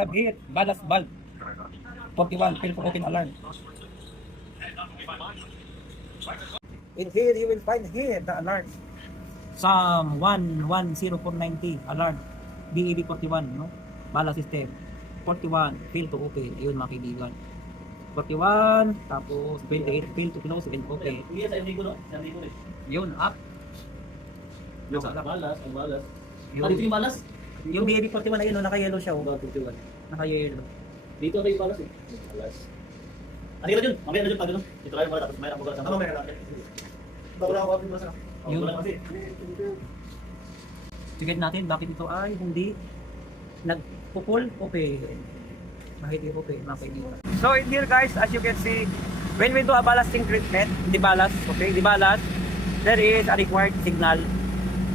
Have here, ballast valve. 41, fail to open alarm. In here, you will find here the alarm. Psalm 110490, alarm. BEB 41, no? Ballast system. 41, fail to open. Yun mga kaibigan. 41, tapos 28, fail to close and open. Yun, up. Yung balas, ang balas. Yun. Dito yung balas? Yung BEB 41 na yun, no? Naka-yellow siya. Oh. Naka-yellow. Dito kayo balas eh. Balas. Ano yun dyan? Mamaya na dyan pag ano. Dito kayo mga tapos mayroon ako sa mamaya na. Bago lang ako kapit masarap. Yun. Tignan natin bakit ito ay hindi nagpupul open. Bakit hindi open, mga kaibigan. So in here guys, as you can see, when we do a ballasting treatment, deballast, okay, deballast, there is a required signal.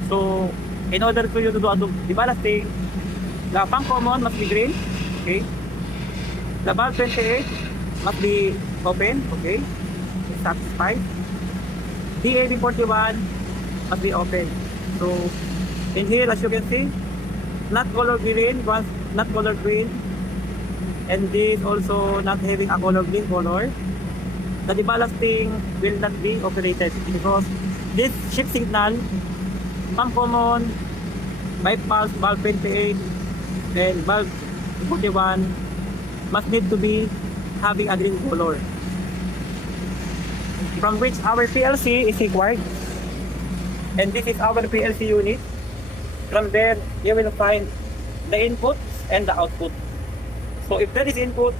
So in order for you to do a deballasting, the pump common must be green, okay. The valve 28 must be open, okay. Satisfied. DAB 41 must be open. So in here, as you can see, not color green, not color green, and this also not having a color green color. The deballasting will not be operated because this shift signal, pump common, bypass, valve 28, and valve 41 must need to be having a green color, from which our PLC is required, and this is our PLC unit. From there, you will find the input and the output. So if there is input,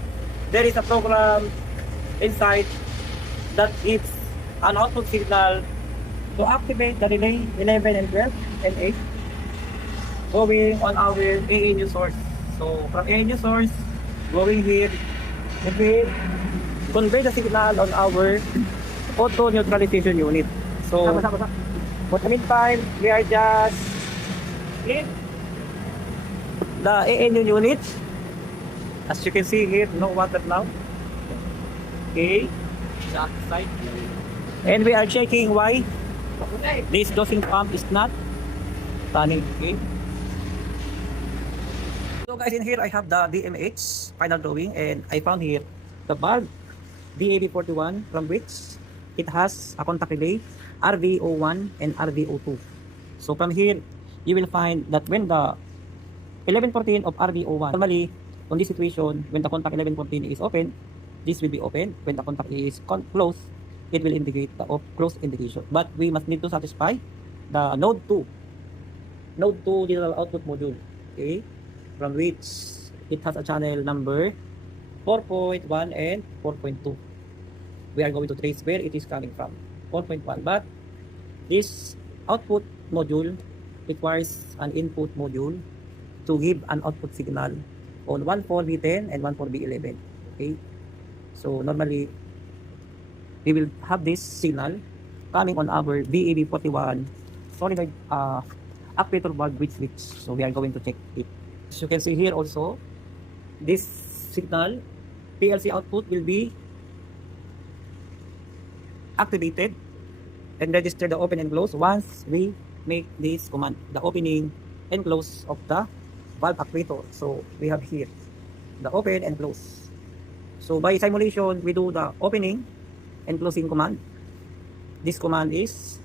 there is a program inside that gives an output signal to activate the relay 11 and 12 and 8 going on our ANU source. So from ANU source, going here, it will convey the signal on our auto neutralization unit. So for the meantime, we are just in the ANU unit. As you can see here, no water now. Okay, side. And we are checking why this dosing pump is not running. Okay. So guys, in here I have the DMH final drawing, and I found here the valve DAB41, from which it has a contact relay RV01 and RV02. So from here, you will find that when the 1114 of RV01, normally on this situation, when the contact 1114 is open, this will be open. When the contact is closed, it will indicate the closed indication. But we must need to satisfy the node 2 digital output module, okay, from which it has a channel number 4.1 and 4.2. We are going to trace where it is coming from, 4.1. But this output module requires an input module to give an output signal on 14B10 and 14B11. Okay, so normally we will have this signal coming on our BAB41 solenoid actuator valve bridge switch. So we are going to check it. As you can see here also, this signal PLC output will be activated and register the open and close once we make this command, the opening and close of the valve actuator. So we have here the open and close. So by simulation, we do the opening and closing command. This command is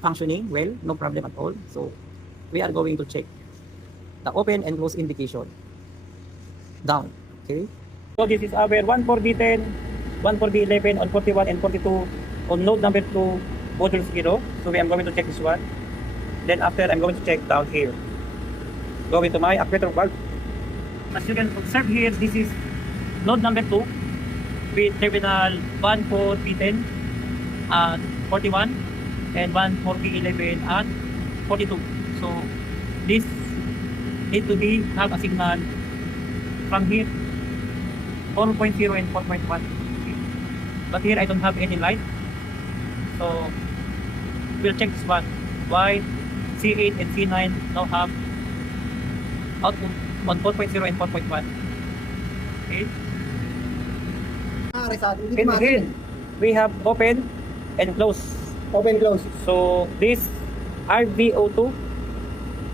functioning well, no problem at all. So we are going to check the open and close indication down. Okay, so this is our 14B10, 14B11 on 41 and 42 on node number 2 module 0. So we are going to check this one. Then after, I'm going to check down here. Go into my actuator valve. As you can observe here, this is node number 2 with terminal 14B10 at 41 and 14B11 at 42. So this need to be have a signal from here 4.0 and 4.1. But here I don't have any light, so we'll check this one. Why C8 and C9 now have output on 4.0 and 4.1. Okay. And again, we have open and close. Open close. So this RVO2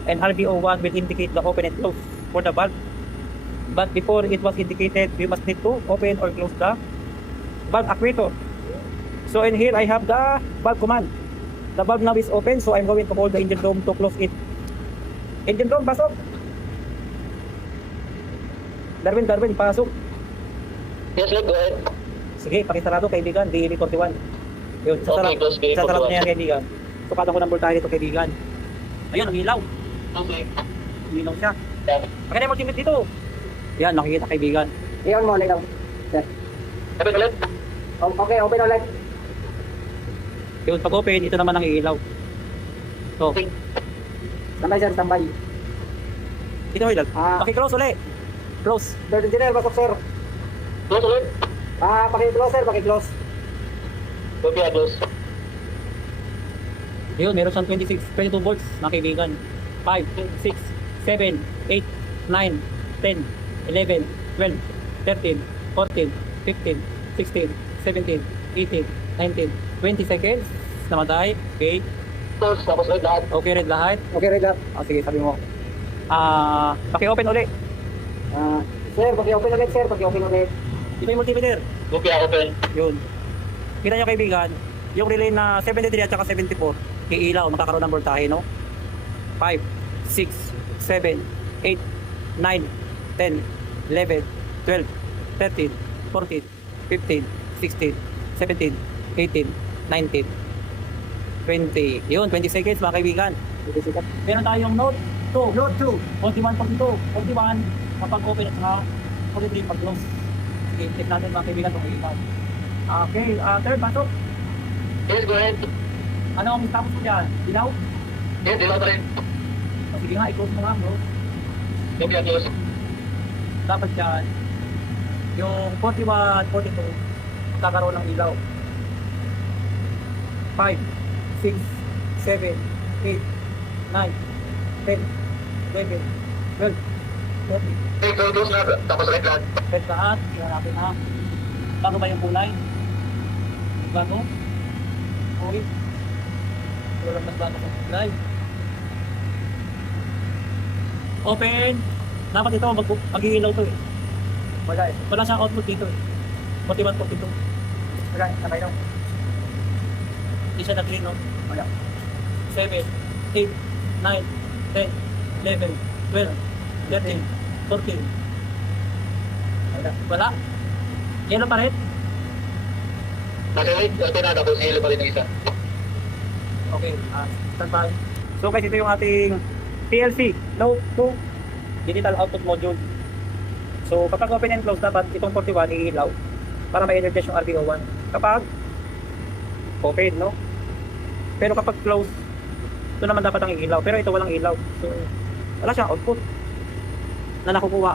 and RVO1 will indicate the open and close. for the valve. But before it was indicated, we must need to open or close the valve actuator. So in here, I have the valve command. The valve now is open, so I'm going to hold the engine dome to close it. Engine dome, pasok! Darwin, pasok! Yes, Lord, go ahead. Sige, pakisarado kaibigan, DEB41. Yun, Okay, close DEB41. sasarado niya yan kaibigan. Sukatan ko ng voltahe nito kaibigan. Ayun, ang ilaw. Okay. Umilaw siya. Yeah. Pakita mo ultimate dito. Yan, nakikita kaibigan. I-on mo ulit daw. Sir. Open ulit. Okay, open ulit. Yun, pag open, ito naman ang ilaw. So, Okay. Standby sir, standby. ito hilal. Ah. Paki-close ulit. Close. Third engineer, pasok sir. Close ulit. Paki-close sir, paki-close. Okay, close. Yun, meron siyang 22 volts, mga kaibigan. 5, 6, 7, 8, 9, 10, 11, 12, 13, 14, 15, 16, 17, 18, 19, 20 seconds. Namatay. Okay. Close, tapos ulit lahat. Okay, red lahat. Okay, ready up. Sige, sabi mo. Paki-open ulit. Sir, paki-open ulit sir, paki-open ulit. Ito yung multimeter. Okay, open. Yun. Kita nyo kaibigan, yung relay na 73 at saka 74, iilaw, magkakaroon ng voltahe, no? 5, 6, 7, 8, 9, 10, 11, 12, 13, 14, 15, 16, 17, 18, 19, 20. Yun, 20 seconds mga kaibigan. Meron tayong note 2. Note 2. 41, 42. 41, kapag open at saka 43 pag close. Sige, check natin mga kaibigan kung iilaw. Okay, third, pasok. Yes, go ahead. Ano ang tapos mo dyan? Ilaw? Yes, dilaw pa rin. Sige nga, i-close mo nga bro. Okay, close. Dapat dyan, yung 41, 42, magkakaroon ng ilaw. 5, 6, 7, 8, 9, 10, 11, 12, 13, Okay, so close na. Tapos ulit lahat. red lahat. Tingnan natin ha. Bago ba yung kulay? Bago? Okay. Walang mas bago sa kulay. Open. Dapat ito mag-iilaw to eh. Wala eh. Wala siyang output dito eh. 41, 42. Wala, sabay daw. Hindi siya na-green, no? Wala. 7, 8, 9, 10, 11, 12, 13, 14. Wala. Wala. Yellow pa rin. Nasa ulit, ito na. Tapos yellow pa rin ang isa. Okay, stand by. So guys, ito yung ating PLC Note 2 Digital Output Module. So kapag open and close, dapat itong 41 iilaw para ma-energize yung RBO1. Kapag open, no? Pero kapag close, ito naman dapat ang ilaw. Pero ito walang ilaw. So wala siyang output na nakukuha.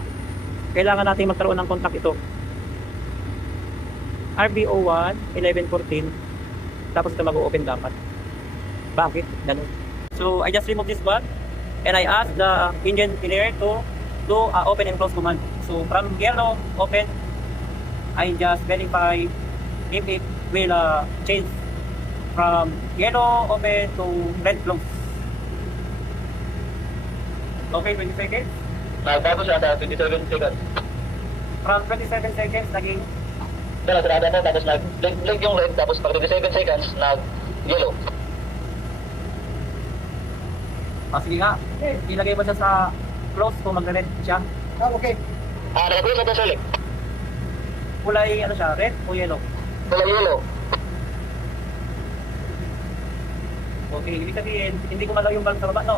Kailangan natin magkaroon ng contact ito. RBO1 1114, tapos ito mag-open dapat. Bakit? Ganun. So I just remove this valve and I ask the engine engineer to do open and close command. So from yellow open, I just verify if it will change from yellow open to red close. Okay, 20 seconds. Nagbago siya sa 27 seconds. From 27 seconds, naging Pero sarada mo, tapos nag-blink yung red, tapos pag 27 seconds, nag-yellow. sige nga. Ilagay mo siya sa close kung magre-red siya. Okay. Nag-close na ito ulit. Kulay ano siya, red o yellow? Wala yellow. Okay, ibig sabihin, hindi ko malaw yung valve sa baba, no?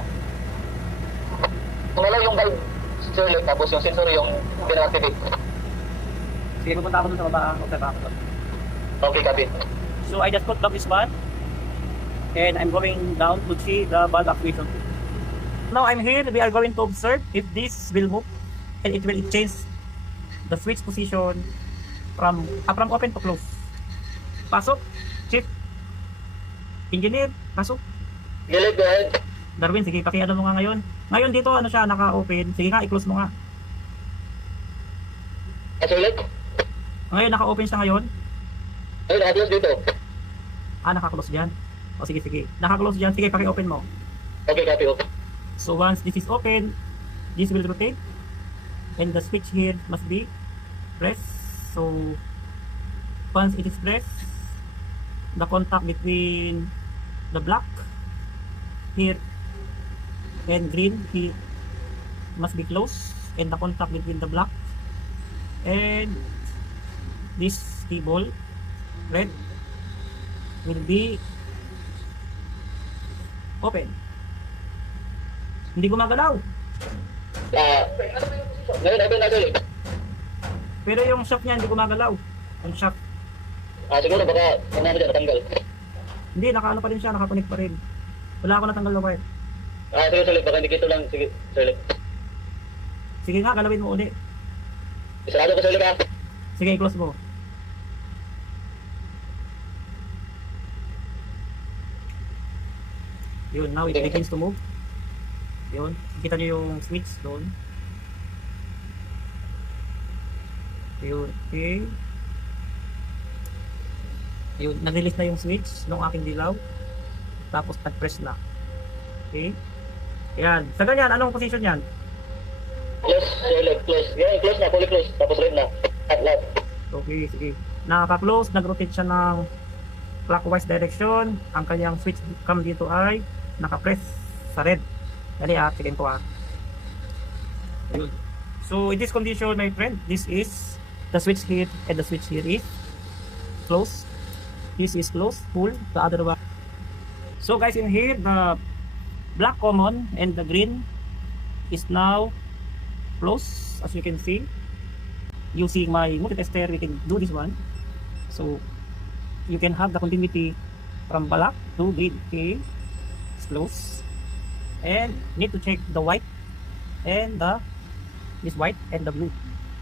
Wala yung valve select, tapos yung sensor yung pinaka-activate. Sige, pupunta ako dun sa baba, observe ako dun. Okay, copy. So I just put back this valve and I'm going down to see the valve actuation. Now I'm here, we are going to observe if this will move and it will change the switch position from open to close. Pasok, check. Engineer, pasok. Gilid, go ahead. Darwin, sige, pakiano mo nga ngayon. Ngayon dito, ano siya, naka-open. Sige nga, i-close mo nga. Kasi ulit. Ngayon, naka-open siya ngayon. Ay, naka-close dito. Naka-close dyan. O sige, sige. Naka-close dyan. Sige, paki-open mo. Okay, copy. Okay. So once this is open, this will rotate and the switch here must be pressed. So once it is pressed, the contact between the black here and green here must be closed, and the contact between the black and this cable red will be open. Hindi gumagalaw. Ngayon, open na ito. Pero yung shock niya hindi gumagalaw. Yung shock. Siguro baka ano dyan, natanggal. Hindi, nakaano pa rin siya, nakakonek pa rin. Wala ako natanggal na wire. Sige, sulit. Baka hindi kito lang. Sige, sulit. Sige nga, galawin mo uli. Isarado ko sulit ha. Sige, i-close mo. Yun, now it begins to move. Yun, kita niyo yung switch doon. Yun, okay. Yun, nag-release na yung switch ng aking dilaw. Tapos nag-press na. Okay. Yan. Sa ganyan, anong position yan? Close, sulit, close. Yan, close na, fully close. Tapos red na. At lahat. Okay, sige. Nakaka-close, nag-rotate siya ng clockwise direction. Ang kanyang switch cam dito ay naka-press sa red. Dali tignan ko Ayun. So, in this condition, my friend, this is the switch here and the switch here is closed. This is closed, full, the other one. So guys, in here, the black common and the green is now closed, as you can see. Using my multi-tester, we can do this one. So, you can have the continuity from black to green. Okay, it's closed. And need to check the white and this white and the blue.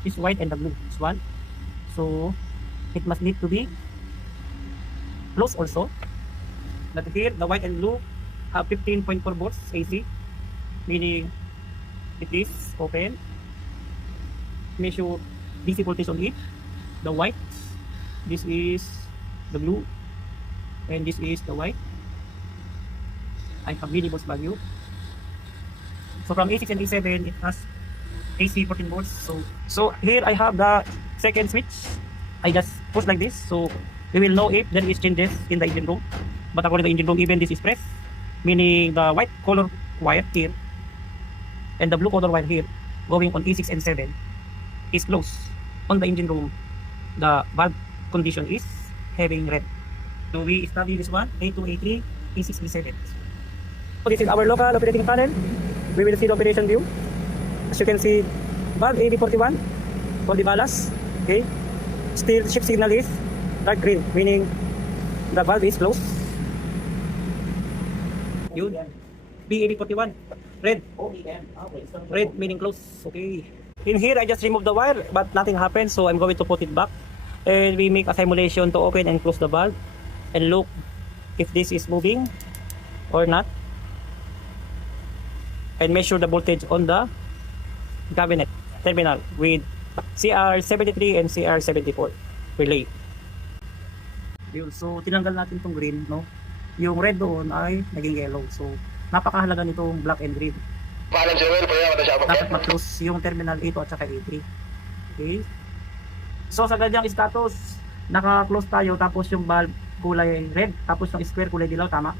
This white and the blue, this one. So, it must need to be closed also. But here, the white and blue have 15.4 volts AC, meaning it is open. Measure DC voltage on it. The white, this is the blue, and this is the white. I have millivolts value. So from A6 and A7, it has AC 14 volts. So here I have the second switch. I just push like this. So we will know if there is changes in the engine room. But according to the engine room, even this is pressed, meaning the white color wire here and the blue color wire here going on E6 and 7 is closed. On the engine room, the valve condition is having red. So we study this one, A2, A3, E6, E7. So this is our local operating panel. We will see the operation view. As you can see, valve AB41 for the ballast. Okay. Still shift signal is dark green, meaning the valve is closed. Yun. BAB41. Red. Red meaning close. Okay. In here, I just removed the wire, but nothing happened, so I'm going to put it back. And we make a simulation to open and close the valve. And look if this is moving or not. And measure the voltage on the cabinet terminal with CR73 and CR74 relay. Yun. So, tinanggal natin itong green, no? Yung red doon ay naging yellow. So, napakahalaga nitong black and green. Dapat mag-close yung terminal A2 at saka A3. Okay? So, sa ganyang status, naka-close tayo, tapos yung valve kulay red, tapos yung square kulay dilaw, tama?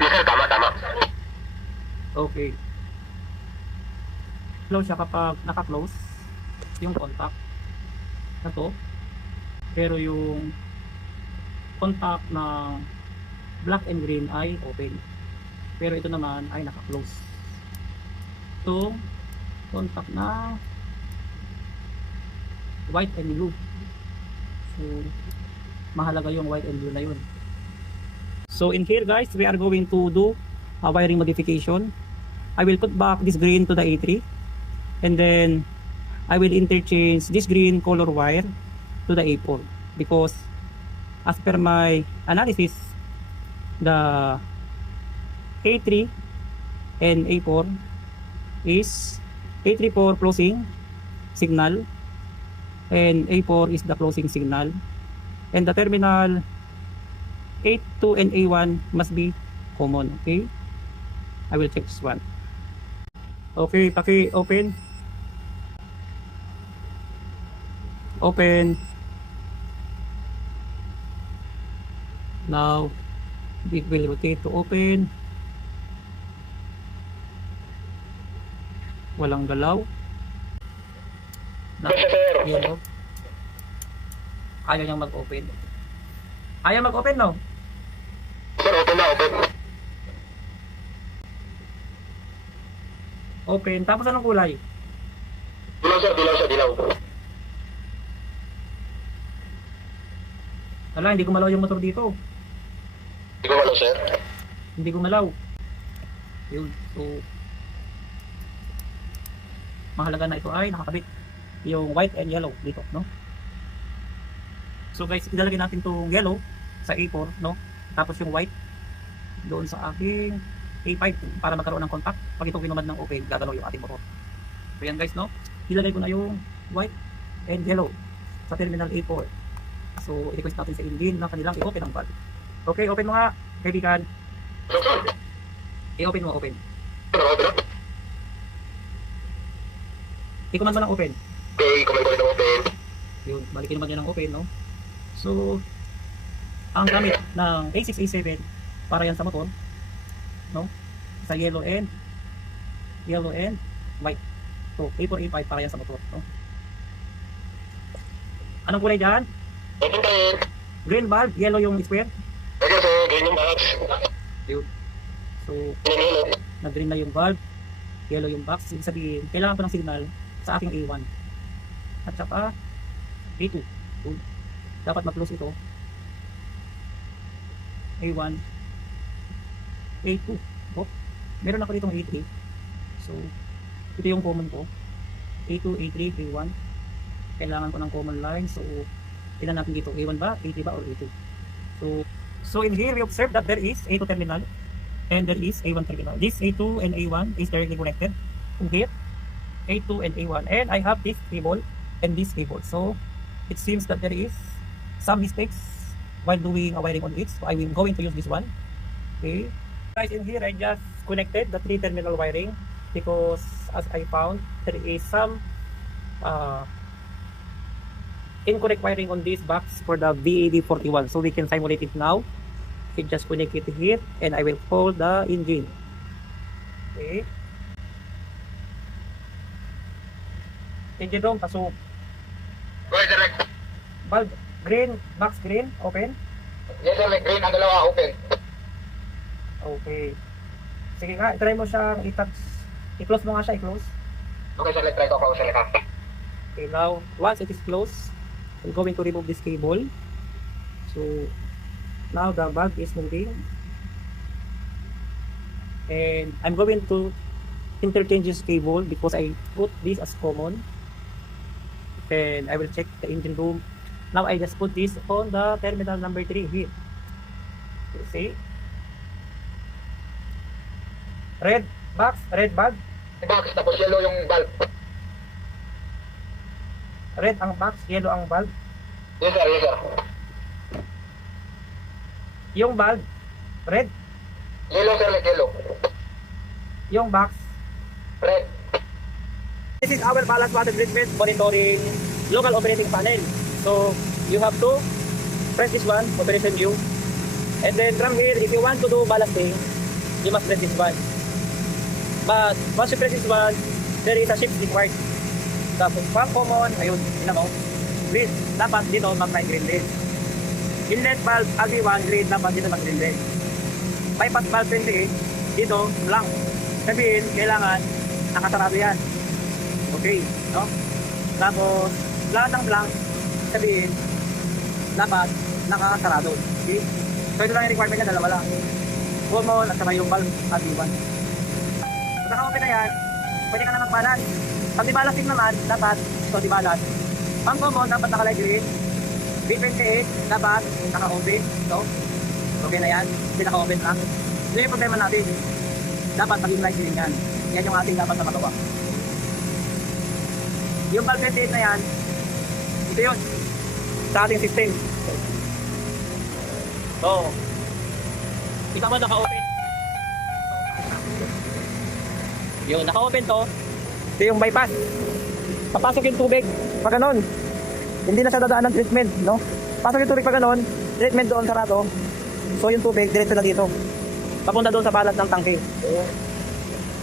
Tama. Okay. Close siya kapag naka-close yung contact na to. Pero yung contact ng black and green ay open. Pero ito naman ay naka-close. Itong contact na white and blue. So, mahalaga yung white and blue na yun. So, in here guys, we are going to do a wiring modification. I will put back this green to the A3, and then I will interchange this green color wire to the A4, because as per my analysis, the A3 and A4 is A3 for closing signal and A4 is the closing signal, and the terminal A2 and A1 must be common. Okay, I will check this one. Okay, paki-open. Open. Now, it will rotate to open. Walang galaw. Na, yellow. Ayaw niyang mag-open. Ayaw mag-open, no? Sir, open na, open. Open. Tapos anong kulay? Dilaw sir, dilaw siya, dilaw. Wala, hindi gumalaw yung motor dito. Hindi ko malo sir. Hindi gumalaw. Yun. So, mahalaga na ito ay nakakabit yung white and yellow dito, no? So guys, ilalagay natin itong yellow sa A4, no? Tapos yung white doon sa aking A5 para magkaroon ng contact. Pag ito pinumad ng open, gagalaw yung ating motor. So yan guys, no? Ilagay ko na yung white and yellow sa terminal A4. So, i-request natin sa engine na kanilang i-open ang valve. Okay, open mo nga, kaibigan. I-open mo, open. I-command mo ng open. Okay, comment ko rin ng open. Yun, balikin naman niya ng open, no? So, ang gamit ng A6, A7 para yan sa motor, no? Sa yellow and white. So, A4, A5 para yan sa motor, no? Anong kulay dyan? Open tayo. Green bulb, yellow yung square. Okay sir, green yung box. Yun. So, Pinilo. nag-green na yung bulb, yellow yung box. Ibig sabihin, kailangan ko ng signal sa aking A1. At saka, A2. So, dapat mag-close ito. A1, A2. Oh, meron ako ditong A3. So, ito yung common ko. A2, A3, A1. Kailangan ko ng common line. So, tingnan natin dito. A1 ba? A3 ba? Or A2? So in here, we observe that there is A2 terminal and there is A1 terminal. This A2 and A1 is directly connected in here. A2 and A1. And I have this cable and this cable. So, it seems that there is some mistakes while doing a wiring on it. So, I will going to use this one. Okay. Guys, in here, I just connected the 3 terminal wiring because as I found, there is some incorrect wiring on this box for the VAD41. So we can simulate it now. You just connect it here and I will pull the engine. Okay. Engine room, pasok. Right, direct. Bulb green, box green, open. Yes sir, like green ang dalawa, open. Okay. Sige nga, try mo siyang i-touch. I-close mo nga siya, i-close. Okay sir, let's try to close sir. Okay, now, once it is closed, I'm going to remove this cable. So, now the bulb is moving. And I'm going to interchange this cable because I put this as common. And I will check the engine room. Now, I just put this on the terminal number 3 here. You see? Red box, red bulb. Box, tapos yellow yung bulb. Red ang box, yellow ang bulb. Yes sir, yes sir. Yung bulb, red. Yellow sir, like yellow. Yung box, Red. this is our ballast water treatment monitoring local operating panel. So you have to press this one, operation view. And then from here, if you want to do ballasting, you must press this one. But once you press this one, there is a shift required. Tapos pang common, ayun, yun mo. Green, dapat dito mag-line green din. Inlet valve, RV1, green, dapat dito mag-green din. Bypass valve 28, dito, blank. Sabihin, kailangan nakasarado yan. Okay, no? Tapos, lahat ng blank, sabihin, dapat nakakasarado. Okay? So, ito lang yung requirement niya, dalawa lang. Common at saka yung valve RV1. Pag naka-open na yan, pwede ka na mag-balance. Pag di-balancing naman, dapat ito di-balance. Pang common, dapat naka-light green. B28, dapat naka-open. So, okay na yan. Hindi naka-open lang. Ito yung problema natin. Dapat maging light green yan. Yan yung ating dapat na matuwa. Yung bulb 28 na yan, ito yun. Sa ating system. So, kita mo naka-open. Yun, naka-open to. Ito yung bypass. Papasok yung tubig. Pag ganun. hindi na siya dadaan ng treatment, no? Pasok yung tubig pag ganun, treatment doon sarado. So yung tubig, diretso na dito. Papunta doon sa balat ng tangke.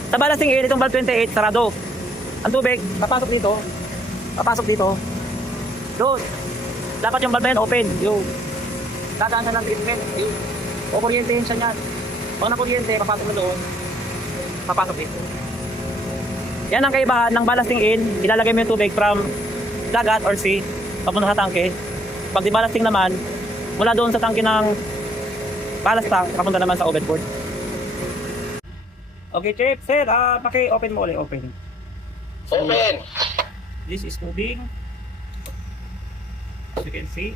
Sa balancing air, itong valve 28, sarado. Ang tubig, papasok dito. Papasok dito. Doon. Dapat yung valve na yan open. Yung dadaan siya ng treatment. Yung o kuryente siya niyan. Pag na-kuryente, papasok na doon. Papasok dito. Yan ang kaibahan ng balancing in. Ilalagay mo yung tubig from dagat or sea papunta sa tangke. Pag di-balancing naman, mula doon sa tangke ng ballast tank, papunta naman sa overboard. Okay, Chip. Sir, paki-open mo ulit. Open. Open. This is moving. As you can see.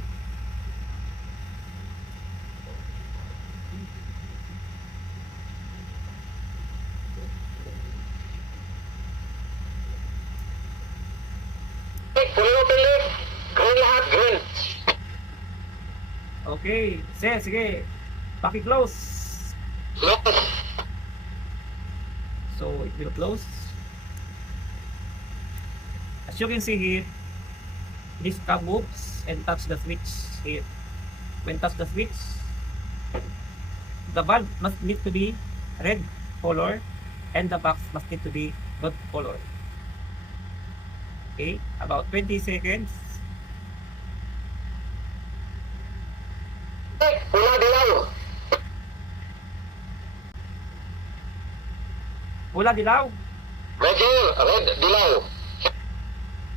Fully open left. Green lahat, green. Okay. Sir, sige. Paki-close. Close. So, it will close. As you can see here, this cap moves and touch the switch here. When touch the switch, the valve must need to be red color and the box must need to be red color. Okay, about 20 seconds. Pula dilaw. Pula dilaw. Red dilaw.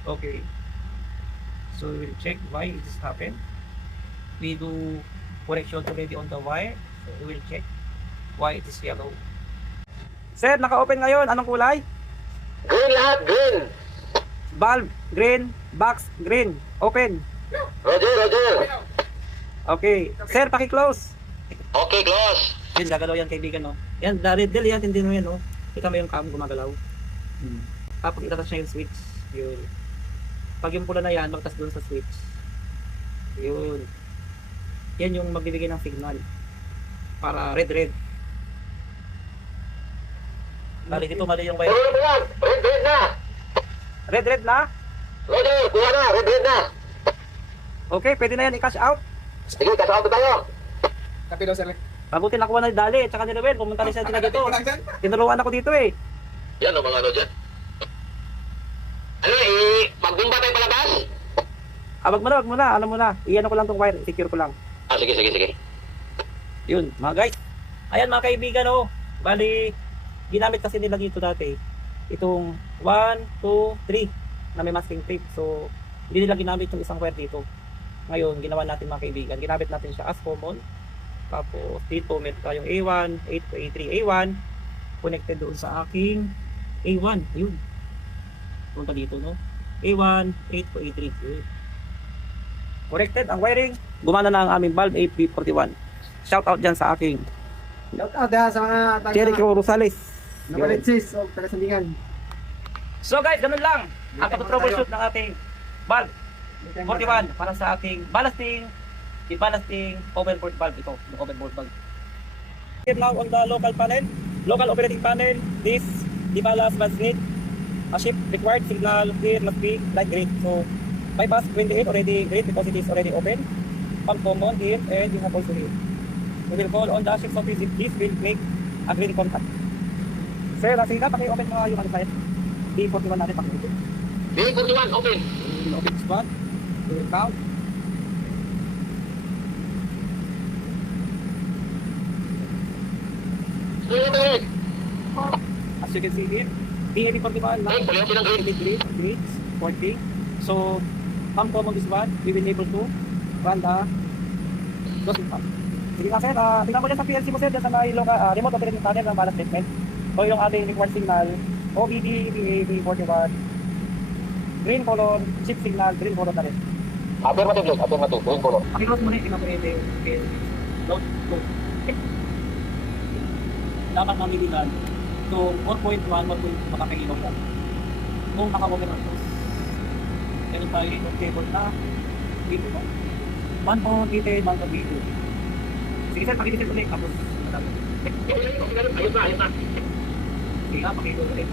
Okay. So we will check why it has happened. We do correction already on the wire. So we will check why it is yellow. Sir, naka-open ngayon. Anong kulay? Green lahat, green. Valve, green. Box, green. Open. Roger. Okay. Sir, paki-close. Okay, close. Yan, gagalaw yan kaibigan, no? Yan, the red del yan. Hindi mo yan, no? Kita mo yung cam gumagalaw. Tapos itatouch na yung switch. Yun. Pag yung pula na yan, magtas doon sa switch. Yun. Yan yung magbibigay ng signal. Para red. Bali, dito mali yung wire. Puro na yan. Red na. Red na? Roger, kuha na. Red na. Okay, pwede na yan i-cash out. Sige, kasama tayo. Kapilo, sir. Mabuti nakuha na ni Dali, tsaka ni Ruel. Pumunta rin siya dito. Tinuruan ako dito eh. Yan o mga ano dyan. Ano magbumba tayo palabas? Wag mo na. Ano mo na. Iyan ko lang tong wire. Secure ko lang. Sige. Yun, mga guys. Ayan mga kaibigan, oh. Bali, ginamit kasi nila dito dati. Itong 1, 2, 3 na may masking tape. So, hindi nila ginamit yung isang wire dito. Ngayon, ginawa natin mga kaibigan. Ginamit natin siya as common. Tapos, dito meron tayong A1, A2, A3, A1. Connected doon sa aking A1. Yun. Punta dito, no? A1, A2, A3. Yun. Connected ang wiring. Gumana na ang aming valve AP41. Shout out dyan sa aking Shout out sa mga Jericho Rosales. Nabalitsis o taga-sandingan. So guys, ganun lang ang pag-troubleshoot ng ating valve 41 para sa ating ballasting, i-ballasting overboard valve ito, yung overboard valve. Now on the local panel, local operating panel, this di-ballast must need a ship required signal clear must be light green. So bypass 28 already green because it is already open. Pump common here and you have also here. We will call on the ship's office if this will make a green contact. Sir, sige na, paki-open mo yung ano side. D41 natin paki-open. D41, open. Open spot. We will count. Green. As you can see here, D41 now. Fully open ang green. Green, 40. So, pump common this one, we will able to run the dosing pump. Sige nga sir, tingnan mo dyan sa PLC mo sir, dyan sa may remote operating panel ng ballast statement. So yung ating required signal, OBD, DAB41, green color, chip signal, green color na rin. Affirmative, green color. Pakiclose mo na yung pinapalete. Okay. Load. Dapat mamiligan. So, 4.1, 4.2 makakailaw lang. Kung naka-open ang close. Ganun tayo yung cable na dito ko. 1 po dito, 1 po dito. Sige sir, pakitisip ulit. Tapos, Ayun na. sige nga, pakiclose ulit.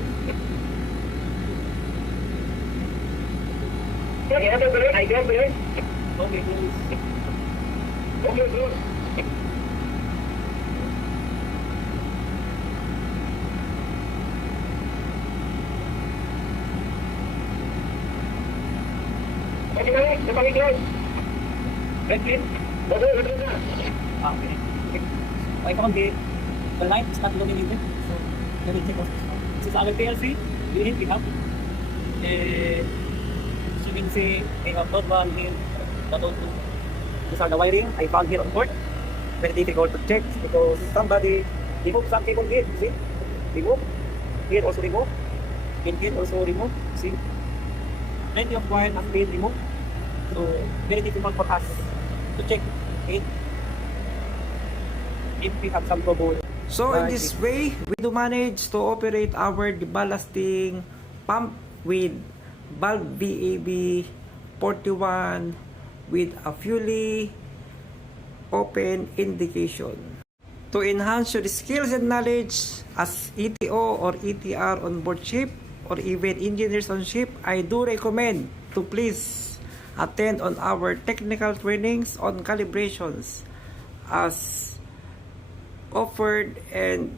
Okay, ito tuloy. Ay, ito tuloy. Okay, close. Okay, close. Okay, close. Okay, close. Red clean. Okay, ito na. Okay. Okay. I found the light is not illuminated. So, let me check out. This is our PLC unit we have. As you can see, we have not one here. Not all two. These are the wiring I found here on board. Very difficult to check because somebody removed some cable here. See? Remove. Here also remove. In here also remove. See? Plenty of wire has been removed. So, very difficult for us to check it if we have some trouble. So in this way, we do manage to operate our deballasting pump with valve VAB 41 with a fully open indication. To enhance your skills and knowledge as ETO or ETR on board ship or even engineers on ship, I do recommend to please attend on our technical trainings on calibrations as offered and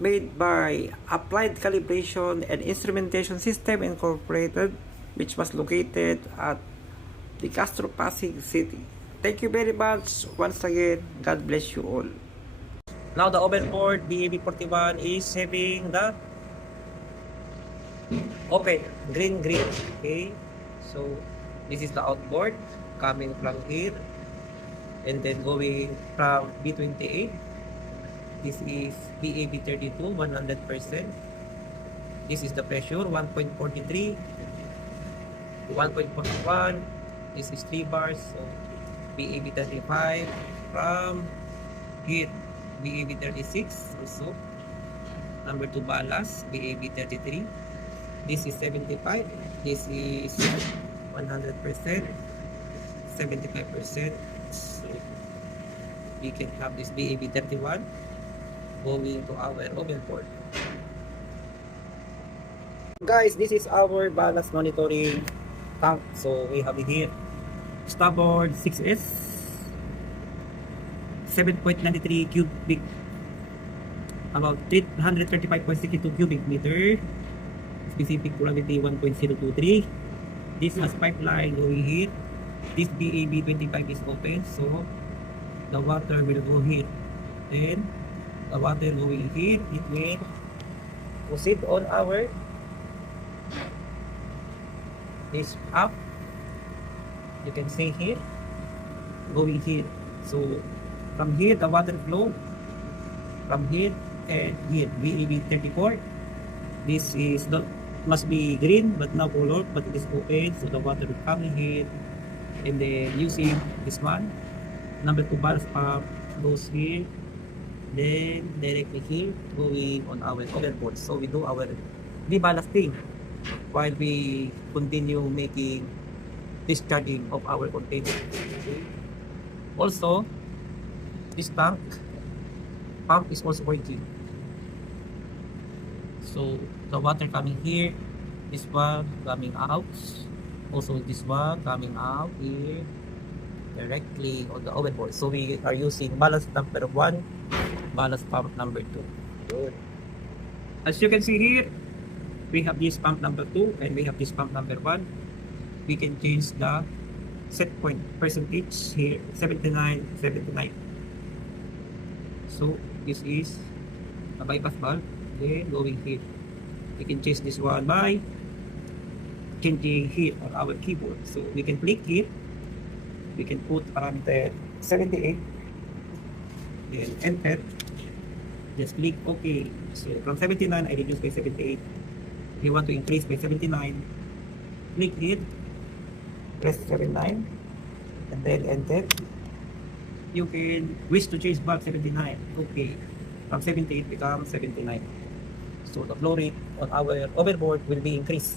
made by Applied Calibration and Instrumentation System Incorporated, which was located at the Castro Pasig City. Thank you very much once again. God bless you all. Now the overboard BAB41 is having the open green. Okay, so this is the outboard coming from here and then going from B28. This is BAB32 100%. This is the pressure 1.43, 1.41. This is 3 bars. So BAB35 from here. BAB36 also. Number 2 ballast BAB33. This is 75. This is 100%, 75%. So we can have this BAB31 going to our overboard. Guys, this is our ballast monitoring tank. So we have it here. Starboard 6S 7.93 cubic, about 335.62 cubic meter. Specific gravity 1.023. This has pipeline going here. This BAB25 is open, so the water will go here. Then the water going here, it will proceed on our this up. You can see here, going here. So from here the water flow from here and here BAB34. This is not must be green but now color, but it is open, so the water will come in here. And then using this one, number 2 ballast pump goes here, then directly here going on our overboard. So we do our deballasting while we continue making discharging of our container. Okay. Also, this tank pump is also working. So the water coming here, this one coming out, also this one coming out here directly on the overboard. So we are using ballast number 1, ballast pump number 2. Good. As you can see here, we have this pump number 2 and we have this pump number 1. We can change the set point percentage here, 79. So this is a bypass valve. Then going here, we can change this one by changing here on our keyboard. So we can click here, we can put parameter 78, then enter, just click OK. So from 79 I reduce by 78. If you want to increase by 79, click here, press 79 and then enter. You can wish to change back 79. Okay, from 78 becomes 79. So the flow rate on our overboard will be increased.